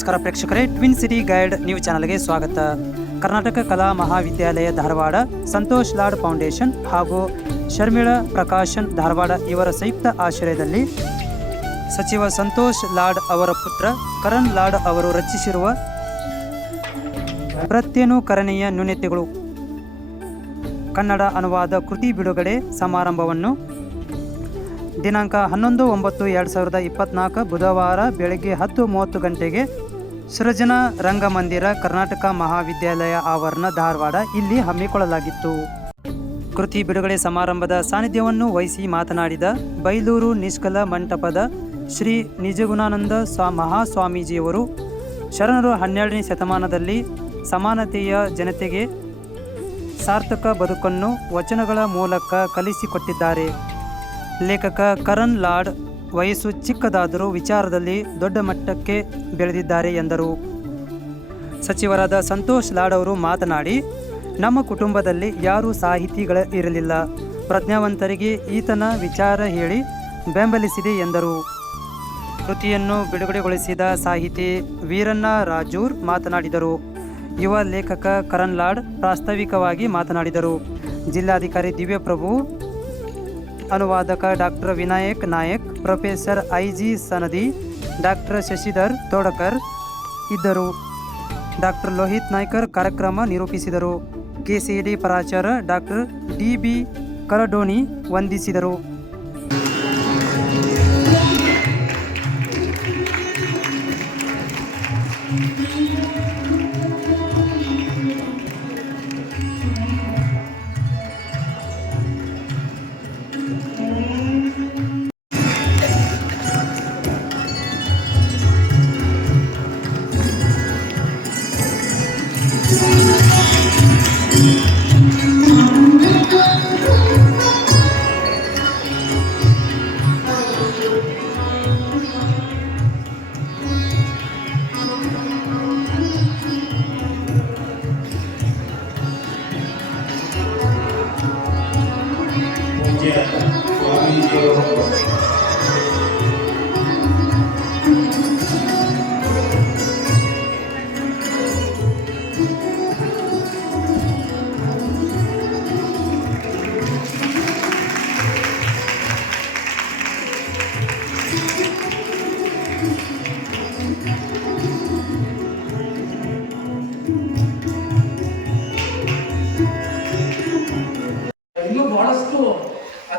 ನಮಸ್ಕಾರ ಪ್ರೇಕ್ಷಕರೇ. Twin city guide new ಚಾನಲ್ಗೆ ಸ್ವಾಗತ. ಕರ್ನಾಟಕ ಕಲಾ ಮಹಾವಿದ್ಯಾಲಯ ಧಾರವಾಡ, ಸಂತೋಷ್ ಲಾಡ್ ಫೌಂಡೇಶನ್ ಹಾಗೂ ಶರ್ಮಿಳಾ ಪ್ರಕಾಶನ್ ಧಾರವಾಡ ಇವರ ಸಂಯುಕ್ತ ಆಶ್ರಯದಲ್ಲಿ ಸಚಿವ ಸಂತೋಷ್ ಲಾಡ್ ಅವರ ಪುತ್ರ ಕರಣ್ ಲಾಡ್ ಅವರು ರಚಿಸಿರುವ ಪ್ರತ್ಯನುಕರಣೀಯ ನ್ಯೂನತೆಗಳು. ಕನ್ನಡ ಅನುವಾದ ಕೃತಿ ಬಿಡುಗಡೆ ಸಮಾರಂಭವನ್ನು ದಿನಾಂಕ ಹನ್ನೊಂದು ಒಂಬತ್ತು ಎರಡು ಸಾವಿರದ ಇಪ್ಪತ್ನಾಲ್ಕು ಬುಧವಾರ ಬೆಳಗ್ಗೆ ಹತ್ತು ಮೂವತ್ತು ಗಂಟೆಗೆ ಸೃಜನಾ ರಂಗಮಂದಿರ ಕರ್ನಾಟಕ ಮಹಾವಿದ್ಯಾಲಯ ಆವರಣ ಧಾರವಾಡ ಇಲ್ಲಿ ಹಮ್ಮಿಕೊಳ್ಳಲಾಗಿತ್ತು. ಕೃತಿ ಬಿಡುಗಡೆ ಸಮಾರಂಭದ ಸಾನ್ನಿಧ್ಯವನ್ನು ವಹಿಸಿ ಮಾತನಾಡಿದ ಬೈಲೂರು ನಿಷ್ಕಲ ಮಂಟಪದ ಶ್ರೀ ನಿಜಗುಣಾನಂದ ಸ್ವಾ, ಮಹಾಸ್ವಾಮೀಜಿಯವರು ಶರಣರು ಹನ್ನೆರಡನೇ ಶತಮಾನದಲ್ಲಿ ಸಮಾನತೆಯ ಜನತೆಗೆ ಸಾರ್ಥಕ ಬದುಕನ್ನು ವಚನಗಳ ಮೂಲಕ ಕಲಿಸಿಕೊಟ್ಟಿದ್ದಾರೆ. ಲೇಖಕ ಕರಣ್ ಲಾಡ್ ವಯಸ್ಸು ಚಿಕ್ಕದಾದರೂ ವಿಚಾರದಲ್ಲಿ ದೊಡ್ಡ ಮಟ್ಟಕ್ಕೆ ಬೆಳೆದಿದ್ದಾರೆ ಎಂದರು. ಸಚಿವರಾದ ಸಂತೋಷ್ ಲಾಡ್ ಅವರು ಮಾತನಾಡಿ, ನಮ್ಮ ಕುಟುಂಬದಲ್ಲಿ ಯಾರೂ ಸಾಹಿತಿಗಳ ಇರಲಿಲ್ಲ. ಪ್ರಜ್ಞಾವಂತರಿಗೆ ಈತನ ವಿಚಾರ ಹೇಳಿ ಬೆಂಬಲಿಸಿದೆ ಎಂದರು. ಕೃತಿಯನ್ನು ಬಿಡುಗಡೆಗೊಳಿಸಿದ ಸಾಹಿತಿ ವೀರಣ್ಣ ರಾಜೂರ್ ಮಾತನಾಡಿದರು. ಯುವ ಲೇಖಕ ಕರಣ್ ಲಾಡ್ ಪ್ರಾಸ್ತಾವಿಕವಾಗಿ ಮಾತನಾಡಿದರು. ಜಿಲ್ಲಾಧಿಕಾರಿ ದಿವ್ಯಪ್ರಭು ಅನುವಾದಕ doctor Vinayak Nayak, professor I G Sanadi, doctor Shashidhar Todakar ಇದ್ದರು. ಡಾಕ್ಟರ್ ಲೋಹಿತ್ ನಾಯ್ಕರ್ ಕಾರ್ಯಕ್ರಮ ನಿರೂಪಿಸಿದರು. ಕೆಸಿಡಿ ಪ್ರಾಚಾರ್ಯ ಡಾಕ್ಟರ್ ಡಿ ಬಿ ಕರಡೋಣಿ ವಂದಿಸಿದರು.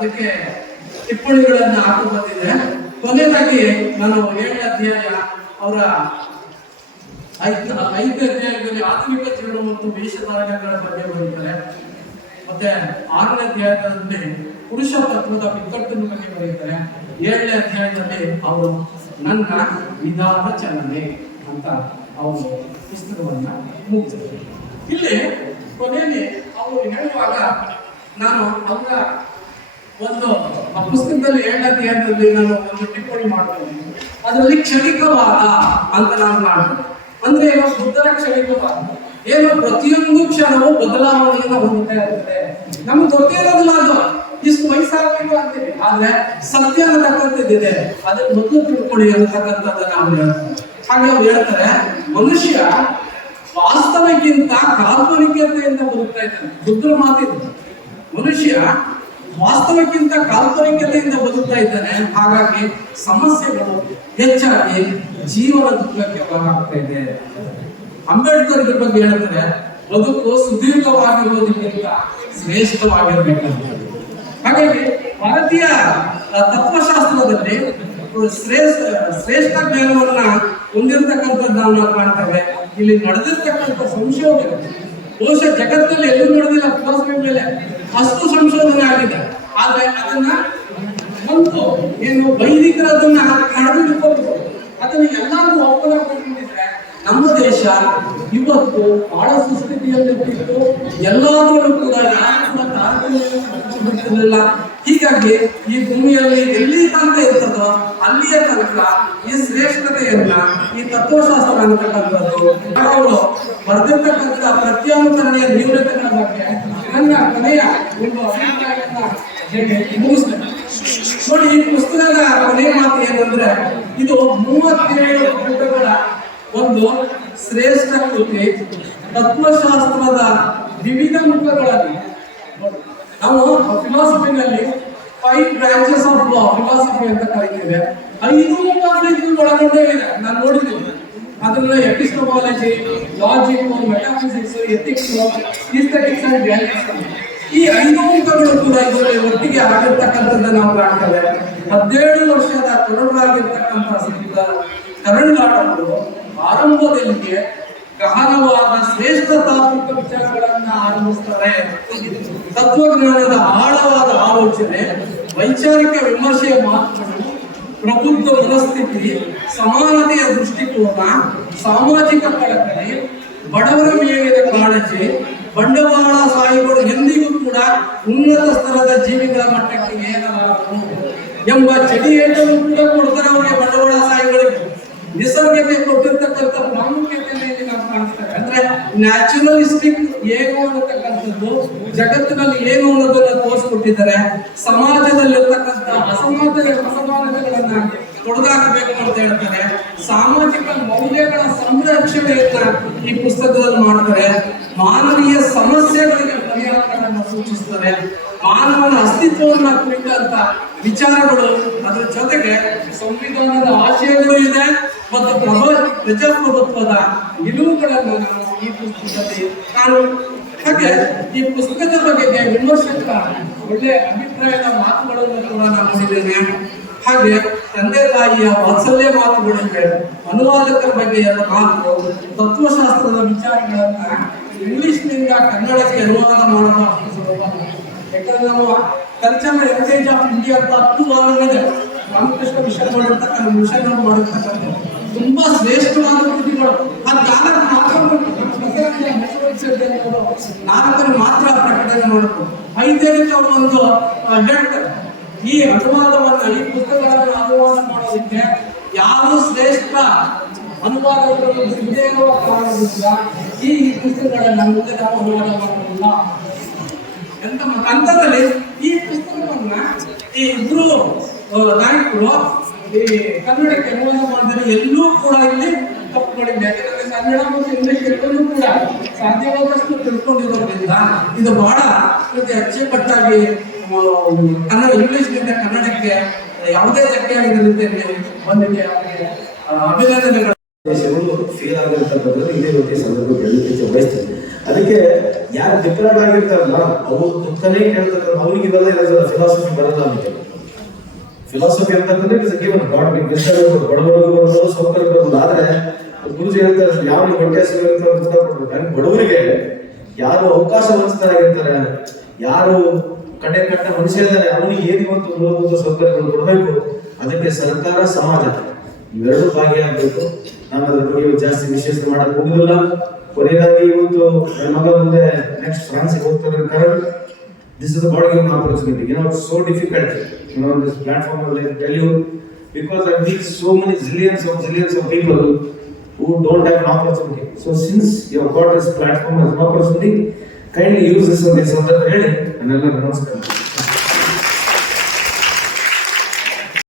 ಅದಕ್ಕೆ ಟಿಪ್ಪಣಿಗಳನ್ನ ಹಾಕು ಬಂದಿದೆ. ಕೊನೆಯದಾಗಿ ನಾನು ಏಳನೇ ಅಧ್ಯಾಯ ಅವರ ಐದು ಐದು ಅಧ್ಯಾಯದಲ್ಲಿ ಆಧುನಿಕ ಜೀವನ ಮತ್ತು ವೇಷಧಾರಣೆಗಳ ಬಗ್ಗೆ ಬರೀತಾರೆ. ಮತ್ತೆ ಆರನೇ ಅಧ್ಯಾಯದಲ್ಲಿ ಪುರುಷ ತತ್ವದ ಬಿಕ್ಕಟ್ಟಿನ ಬಗ್ಗೆ ಬರೀತಾರೆ. ಏಳನೇ ಅಧ್ಯಾಯದಲ್ಲಿ ಅವರು ನನ್ನ ನಿಧಾನ ಚಲನೆ ಅಂತ ಅವರು ಪುಸ್ತಕವನ್ನ ಮುಗಿಸಿದ್ರು. ಇಲ್ಲಿ ಕೊನೆಯಲ್ಲಿ ಅವರು ಹೇಳುವಾಗ ನಾನು ಅವರ ಒಂದು ಆ ಪುಸ್ತಕದಲ್ಲಿ ಏಳನೇ ಅಂತಂದ್ರೆ ನಾನು ಒಂದು ಟಿಪ್ಪಣಿ ಮಾಡ್ತೀನಿ ಅದರಲ್ಲಿ ಕ್ಷಣಿಕವಾದ ಅಂತ ನಾನು ಮಾಡ್ತೀನಿ ಅಂದ್ರೆ ಬುದ್ಧರ ಕ್ಷಣಿಕವಾದ. ಏನು ಪ್ರತಿಯೊಂದು ಕ್ಷಣವೂ ಬದಲಾವಣೆಯನ್ನು ಹೊಂದುತ್ತಾ ಅಂತಂದ್ರೆ ನಮ್ಗೆ ಗೊತ್ತಿರೋದಿಲ್ಲ ಅದು. ಇಷ್ಟು ವಯಸ್ಸಾಗಬೇಕು ಅಂತೀವಿ ಆದ್ರೆ ಸತ್ಯ ಅನ್ನತಕ್ಕಂಥದ್ದಿದೆ. ಅದನ್ನ ಮೊದಲು ತಿಳ್ಕೊಳ್ಳಿ ಅನ್ನತಕ್ಕಂಥದ್ದು ನಾವು ಹೇಳ್ತೀವಿ ಹಾಗೆ ಅವ್ರು ಹೇಳ್ತಾರೆ, ಮನುಷ್ಯ ವಾಸ್ತವಕ್ಕಿಂತ ಕಾಲ್ಪನಿಕತೆಯಿಂದ ಬದುಕ್ತಾ ಇದ್ದಾನೆ. ಬುದ್ಧರ ಮಾತಿದೆ. ಮನುಷ್ಯ ವಾಸ್ತವಕ್ಕಿಂತ ಕಾಲ್ಪನಿಕತೆಯಿಂದ ಬದುಕ್ತಾ ಇದ್ದಾನೆ. ಹಾಗಾಗಿ ಸಮಸ್ಯೆಗಳು ಹೆಚ್ಚಾಗಿ ಜೀವನ ದುಃಖಕ್ಕೆ ಒಳಗಾಗ್ತಾ ಇದೆ. ಅಂಬೇಡ್ಕರ್ ಬಗ್ಗೆ ಹೇಳ್ತಾರೆ, ಬದುಕು ಸುದೀರ್ಘವಾಗಿರುವುದಕ್ಕಿಂತ ಶ್ರೇಷ್ಠವಾಗಿರಬೇಕಂತ. ಹಾಗಾಗಿ ಭಾರತೀಯ ತತ್ವಶಾಸ್ತ್ರದಲ್ಲಿ ಶ್ರೇಷ್ಠ ಶ್ರೇಷ್ಠ ಜ್ಞಾನವನ್ನ ಹೊಂದಿರತಕ್ಕಂಥದ್ದು ನಾವು ಕಾಣ್ತೇವೆ. ಇಲ್ಲಿ ನಡೆದಿರ್ತಕ್ಕಂಥ ಸಂಶೋಧನೆ ಬಹುಶಃ ಜಗತ್ತಲ್ಲಿ ಎಲ್ಲೂ ನಡೆದಿಲ್ಲ ಫಿಲಾಸಫಿ ಮೇಲೆ. ಅಷ್ಟು ಸಂಶೋಧನೆ ಆಗಿದೆ. ಆದ್ರೆ ಅದನ್ನ ಒಂದು ಏನು ವೈದಿಕರದನ್ನ ಹಿಡ್ಕೊಂಡು ಅದನ್ನ ಎಲ್ಲರೂ ಅವಕಾಶ ಕೊಟ್ಟಿದ್ರೆ ನಮ್ಮ ದೇಶ ಇವತ್ತು ಬಹಳ ಸುಸ್ಥಿತಿಯಲ್ಲಿರ್ತಿತ್ತು ಎಲ್ಲಾದ್ರಲ್ಲೂ ಕೂಡ ಯಾರಿಲ್ಲ ಹೀಗಾಗಿ ಈ ಭೂಮಿಯಲ್ಲಿ ಎಲ್ಲಿ ತನಕ ಇರ್ತದೋ ಅಲ್ಲಿಯ ತನಕ ಈ ಶ್ರೇಷ್ಠತೆಯನ್ನ ಈ ತತ್ವಶಾಸ್ತ್ರ ಅಂತಕ್ಕಂಥದ್ದು ಅವರು ಬರೆದಿರ್ತಕ್ಕಂಥ ತರಣೆಯ ನ್ಯೂನತೆಗಳ ಬಗ್ಗೆ ನನ್ನ ಕೊನೆಯ ಹೇಳಿ ಮುಗಿಸ್ತೇನೆ ನೋಡಿ, ಈ ಪುಸ್ತಕದ ಕೊನೆಯ ಮಾತು ಏನಂದ್ರೆ, ಇದು ಮೂವತ್ತೇಳು ಪುಟಗಳ ಒಂದು ಶ್ರೇಷ್ಠ ಕೃತಿ. ತತ್ವಶಾಸ್ತ್ರದ ವಿವಿಧ ಮುಖಗಳಲ್ಲಿ ನಾವು ಫಿಲಾಸಫಿನಲ್ಲಿ ಫೈವ್ ಬ್ರಾಂಚಸ್ ಆಫ್ ಲಾ ಫಿಲಾಸಫಿ ಅಂತ ಕರಿತೇವೆ. ಐದು ಮುಖಗಳಿಗೂ ಒಳಗೊಂಡೇ ಇದೆ, ನಾನು ನೋಡಿದ್ದೀನಿ. ಅದನ್ನ epistemology logic metaphysics ethics aesthetics and values ಈ ಐದು ಅಂಕಗಳು ಕೂಡ ಇದರಲ್ಲಿ ಒಟ್ಟಿಗೆ ಆಗಿರ್ತಕ್ಕಂಥದ್ದು ನಾವು ಕಾಣ್ತೇವೆ. ಹದಿನೇಳು ವರ್ಷದ ತರುಣರಾಗಿರ್ತಕ್ಕಂಥ ಸಿದ್ಧ ತಮಿಳುನಾಡವರು ಆರಂಭದಲ್ಲಿಯೇ ಗಹನವಾದ ಶ್ರೇಷ್ಠ ತಾತ್ವಿಕ ವಿಚಾರಗಳನ್ನ ಆರಂಭಿಸ್ತಾರೆ. ತತ್ವಜ್ಞಾನದ ಆಳವಾದ ಆಲೋಚನೆ, ವೈಚಾರಿಕ ವಿಮರ್ಶೆಯ ಮಾತುಗಳು ಪ್ರಬುದ್ಧ ಮನಸ್ಥಿತಿ ಸಮಾನತೆಯ ದೃಷ್ಟಿಕೋನ, ಸಾಮಾಜಿಕ ಕಳಕಳಿ, ಬಡವರ ಮೇಲಿನ ಕಾಳಜಿ, ಬಂಡವಾಳ ಸಾಹಿಗಳು ಎಂದಿಗೂ ಕೂಡ ಉನ್ನತ ಸ್ತರದ ಜೀವಿಗಳ ಮಟ್ಟಕ್ಕೆ ಏರಲಾರರು ಎಂಬ ಚಡಿಯೇಟನ್ನು ಕೂಡ ಕೊಡ್ತಾರೆ ಅವರಿಗೆ ಬಂಡವಾಳ ಸಾಹಿಗಳಿಗೆ ನಿಸರ್ಗಕ್ಕೆ ಕೊಟ್ಟಿರ್ತಕ್ಕಂಥ ಪ್ರಾಮುಖ್ಯತೆ ಮೇಲೆ ನಾವು ಕಾಣಿಸ್ತೇವೆ ಅಂದ್ರೆ ನ್ಯಾಚುರಲಿಸ್ಟಿಕ್ ಏನು ಅನ್ನತಕ್ಕಂಥದ್ದು, ಜಗತ್ತಿನಲ್ಲಿ ಏನು ಅನ್ನೋದನ್ನ ತೋರಿಸ್ಕೊಟ್ಟಿದ್ದಾರೆ. ಸಮಾಜದಲ್ಲಿರ್ತಕ್ಕಂಥ ಅಸಮಾನತೆ ಅಸಮಾನತೆಗಳನ್ನ ತೊಡೆದಾಕಬೇಕು ಅಂತ ಹೇಳ್ತಾರೆ. ಸಾಮಾಜಿಕ ಮೌಲ್ಯಗಳ ಸಂರಕ್ಷಣೆಯನ್ನ ಈ ಪುಸ್ತಕದಲ್ಲಿ ಮಾಡ್ತಾರೆ. ಮಾನವೀಯ ಸಮಸ್ಯೆಗಳಿಗೆ ಪರಿಹಾರಗಳನ್ನ ಸೂಚಿಸ್ತಾರೆ. ಮಾನವನ ಅಸ್ತಿತ್ವವನ್ನ ಕುರಿತಂತ ವಿಚಾರಗಳು ಅದರ ಜೊತೆಗೆ ಸಂವಿಧಾನದ ಆಶಯಗಳು ಇದೆ ಮತ್ತು ಪ್ರಭ ಪ್ರಜಾಪ್ರಭುತ್ವದ ನಿಲುವುಗಳನ್ನು ನಾವು ಈ ಪುಸ್ತಕದಲ್ಲಿ ನಾನು ಹಾಗೆ ಈ ಪುಸ್ತಕದ ಬಗ್ಗೆ ವಿಮರ್ಶಕ ಒಳ್ಳೆ ಅಭಿಪ್ರಾಯದ ಮಾತುಗಳನ್ನು ಕೂಡ ನಾನು ಹೇಳಿದ್ದೇನೆ ಹಾಗೆ ತಂದೆ ತಾಯಿಯ ವಾತ್ಸಲ್ಯ ಮಾತುಗಳಿವೆ ಅನುವಾದಕರ ಬಗ್ಗೆ ಮಾತು, ತತ್ವಶಾಸ್ತ್ರದ ವಿಚಾರಗಳನ್ನ ಇಂಗ್ಲಿಷ್ನಿಂದ ಕನ್ನಡಕ್ಕೆ ಅನುವಾದ ಮಾಡೋಣ. ಯಾಕಂದ್ರೆ ನಾವು ಕಲ್ಚರ್ ಹೆರಿಟೇಜ್ ಆಫ್ ಇಂಡಿಯಾ ಅಂತ ಹತ್ತು ವಾರಗಳಿದೆ ರಾಮಕೃಷ್ಣ ಮಿಷನ್ ಮಾಡಿರ್ತಕ್ಕಂಥ ಮಿಷನ್ ಮಾಡಿರ್ತಕ್ಕಂಥ, ತುಂಬಾ ಶ್ರೇಷ್ಠವಾದ ಕೃತಿಗಳು ಪ್ರಕಟಣೆ ಐದರಿಂದ ಒಂದು ಹೇಳ್ತಾರೆ ಈ ಅನುವಾದವನ್ನು, ಈ ಪುಸ್ತಕಗಳನ್ನು ಅನುವಾದ ಮಾಡೋದಕ್ಕೆ ಯಾರು ಶ್ರೇಷ್ಠ ಅನುವಾದಗಳು ಈ ಪುಸ್ತಕಗಳನ್ನ ಮುಂದೆ ನಾವು ಅನುವಾದ ಮಾಡೋದಿಲ್ಲ ಎಂತ ಹಂತದಲ್ಲಿ ಈ ಪುಸ್ತಕವನ್ನ ಈ ಇಬ್ರು ನಾಯಕರು ಈ ಕನ್ನಡಕ್ಕೆ ಅನುವಾದ ಮಾಡಿದರೆ ಎಲ್ಲೂ ಕೂಡ ಇಲ್ಲಿ ತಪ್ಪು ಮಾಡಿದೆ ಯಾಕಂದ್ರೆ ಕನ್ನಡ ಮತ್ತು ಇಂಗ್ಲಿಷ್ ಎರಡನ್ನೂ ಕೂಡ ಸಾಧ್ಯವಾದಷ್ಟು ತಿಳ್ಕೊಂಡಿರೋದ್ರಿಂದ ಇದು ಬಹಳ ಆ, ಕನ್ನಡ ಇಂಗ್ಲಿಷ್ನಿಂದ ಕನ್ನಡಕ್ಕೆ ಯಾವುದೇ ಧಕ್ಕೆ ಆಗಿರುತ್ತೆ ಬಂದಿದೆ ಅವರಿಗೆ ಅಭಿನಂದನೆಗಳು ದೇಶಗಳು ಫೇಲ್ ಆಗಿರ್ತಕ್ಕಂಥದ್ದು ಅದಕ್ಕೆ ಯಾರು ಡಿಪ್ರಾಡ್ ಆಗಿರ್ತಾರಲ್ಲ ಅವರು ದುಃಖನೇ ಕೇಳ್ತಕ್ಕಂಥ ಅವ್ರಿಗೆ ಇವೆಲ್ಲ ಇರೋದಿಲ್ಲ ಫಿಲಾಸಫಿ ಬರಲ್ಲ ಅಂತ ಫಿಲಾಸಫಿ ಅಂತಕ್ಕಂದ್ರೆ ಇಟ್ಸ್ ಗಿವನ್ ಬರೋದು ಸೌಕರ್ಯ ಬರೋದು ಆದ್ರೆ ಗುರುಜಿ ಹೇಳ್ತಾರೆ ಯಾವ ಹೊಟ್ಟೆ ಹಂಗೆ ಬಡವರಿಗೆ ಯಾರು ಅವಕಾಶ ವಂಚಿತರಾಗಿರ್ತಾರೆ ಯಾರು ಕಡೆ ಕಟ್ಟ ಮನುಷ್ಯ ಇದ್ದಾರೆ ಅವನಿಗೆ ಏನು ಇವತ್ತು ಮೂಲಭೂತ ಸೌಕರ್ಯಗಳು ಕೊಡಬೇಕು. ಅದಕ್ಕೆ ಸರ್ಕಾರ, ಸಮಾಜ, ಇವೆರಡು ಭಾಗಿಯಾಗಬೇಕು ನಾನು ಅದ್ರ ಬಗ್ಗೆ ಜಾಸ್ತಿ ವಿಶೇಷ ಮಾಡಕ್ ಹೋಗುದಿಲ್ಲ. ಕೊನೆಯದಾಗಿ ಇವತ್ತು ಮಗ ಮುಂದೆ ನೆಕ್ಸ್ಟ್ ಫ್ರಾನ್ಸ್ಗೆ ಹೋಗ್ತಾರೆ this is a God given opportunity. You so difficult you know this platform ಅಲ್ಲಿ tell you because I meet so many zillions of zillions of zillions who don't have an opportunity. So since you have got this platform as an opportunity, kindly use this on this other ಹೇಳಿ ನನ್ನೆಲ್ಲ ನಮಸ್ಕಾರ